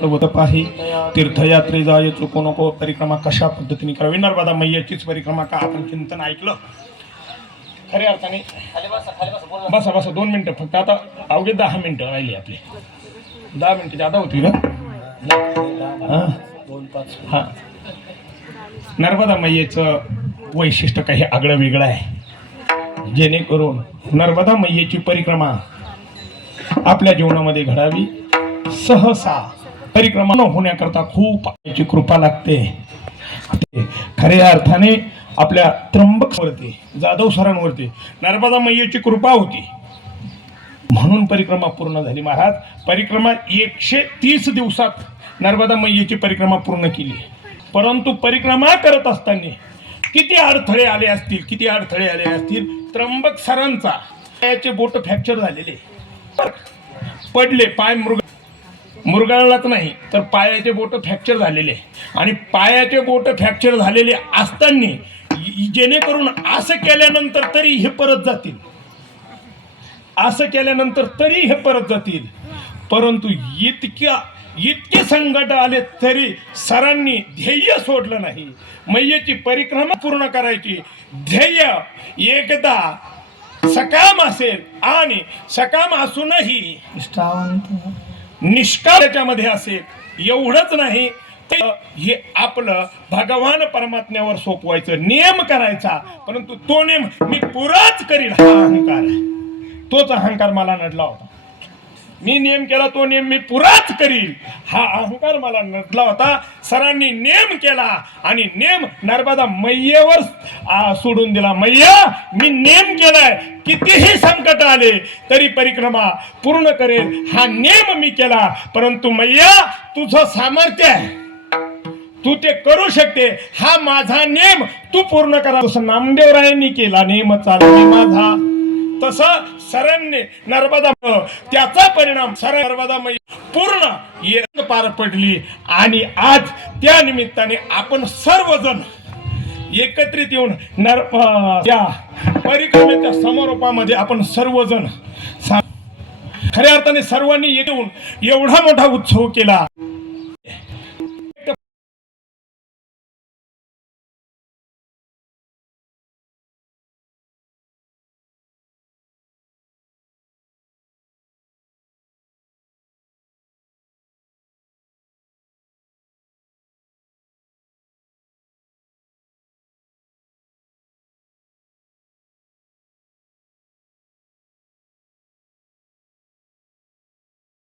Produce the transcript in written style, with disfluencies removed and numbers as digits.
पाही तीर्थयात्रे जाय चुकू नको परिक्रमा कशा पद्धतीने करावी नर्मदा मैयाचीच परिक्रमा का आपण चिंतन ऐकलं खऱ्या अर्थाने बसा बसा 2 मिनिटं फक्त आता अवघे 10 मिनिटं राहिली आपली 10 मिनिटं जादा होती का हा नर्मदा मैयेचं वैशिष्ट्य काही आगळं वेगळं आहे जेणेकरून नर्मदा मैयेची परिक्रमा आपल्या जीवनामध्ये घडावी सहसा परिक्रमा न होण्याकरता खूप याची कृपा लागते खऱ्या अर्थाने आपल्या त्र्यंबकवरती जाधव सरांवरती नर्मदा मैयेची कृपा होती म्हणून परिक्रमा पूर्ण झाली महाराज परिक्रमा 130 दिवसात नर्मदा मैयेची परिक्रमा पूर्ण केली परंतु परिक्रमा करत असताना किती अडथळे आले असतील त्र्यंबक सरांचा पायाचे बोट फ्रॅक्चर झालेले पडले पाय मुरगाळलाच नाही तर पायाचे बोट फ्रॅक्चर झालेले आणि पायाचे बोट फ्रॅक्चर झालेले असताना जेणेकरून असं केल्यानंतर तरी हे परत जातील परंतु इतके संकट आले तरी सरांनी ध्येय सोडलं नाही मैयेची परिक्रमा पूर्ण करायची ध्येय एकदा सकाम असेल आणि सकाम असूनही निष्काळाच्यामध्ये असेल एवढंच नाही हे आपलं भगवान परमात्म्यावर सोपवायचं नियम करायचा परंतु तो नियम मी पुराच करील हा अहंकार तोच अहंकार मला नडला होता मी नियम केला तो नियम मी पुराच करील हा अहंकार मला नडला होता सरांनी नियम केला आणि नियम नर्मदा मैयेवर सोडून दिला मैया मी नियम केलाय कितीही संकट आले तरी परिक्रमा पूर्ण करेल हा नियम मी केला परंतु मैया तुझं सामर्थ्य आहे तू ते करू शकते हा माझा नियम तू पूर्ण करा तसं नामदेवरायांनी केला नियम चालणे माझा तसं सरांनी नर्मदा त्याचा परिणाम सर नर्मदा मैया पूर्ण पार पडली आणि आज त्या निमित्ताने आपण सर्वजण एकत्रित येऊन त्या परिक्रमेच्या समारोपामध्ये आपण सर्वजण खऱ्या अर्थाने सर्वांनी येऊन एवढा मोठा उत्सव केला